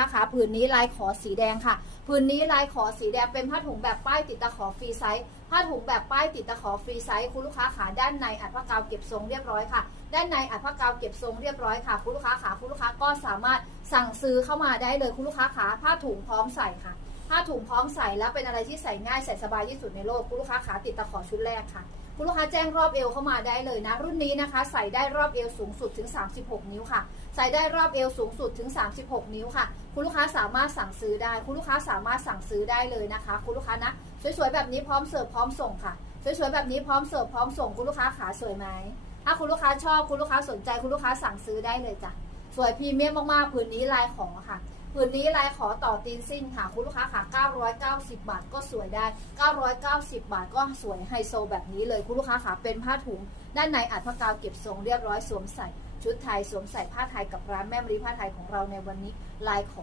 นะคะผืนนี้ลายขอสีแดงค่ะ ผืนนี้ลายขอสีแดงเป็นผ้าถุงแบบป้ายติดตะขอฟรีไซส์ผ้าถุงแบบป้ายติดตะขอฟรีไซส์คุณลูกค้าขาด้านในอัดผ้ากาวเก็บทรงเรียบร้อยค่ะ ด้านในอัดผ้ากาวเก็บทรงเรียบร้อยค่ะ คุณลูกค้าขาคุณลูกค้าก็สามารถสั่งซื้อเข้ามาได้เลยคุณลูกค้าขาผ้าถุงพร้อมใส่ค่ะผ้าถุงพร้อมใส่แล้วเป็นอะไรที่ใส่ง่ายใส่สบายที่สุดในโลกคุณลูกค้าขาติดตะขอชุดแรกค่ะ คุณลูกค้าแจ้งรอบเอวเข้ามาได้เลยนะ รุ่นนี้นะคะ ใส่ได้รอบเอวสูงสุดถึง 36 นิ้วค่ะ ใส่ได้รอบเอวสูงสุดถึง 36 นิ้วค่ะ คุณลูกค้าสามารถสั่งซื้อได้ คุณลูกค้าสามารถสั่งซื้อได้เลยนะคะ คุณลูกค้านะสวยๆแบบนี้พร้อมเสิร์ฟพร้อมส่งค่ะสวยๆแบบนี้พร้อมเสิร์ฟพร้อมส่งคุณลูกค้าขาสวยไหมถ้าคุณลูกค้าชอบคุณลูกค้าสนใจคุณลูกค้าสั่งซื้อได้เลยจ้ะสวยพรีเมียมมากๆผืนนี้ลายของค่ะ ผืนนี้ลายขอต่อตีนสิ้นค่ะคุณลูกค้าค่ะ990 บาทก็สวยได้ 990 บาทก็สวยไฮโซแบบนี้เลยคุณลูกค้าค่ะเป็นผ้าถุง ด้านในอัดผ้ากาวเก็บทรงเรียบร้อยสวมใส่ชุดไทยสวมใส่ผ้าไทยกับร้านแม่มรีผ้าไทยของเราในวันนี้ลายขอ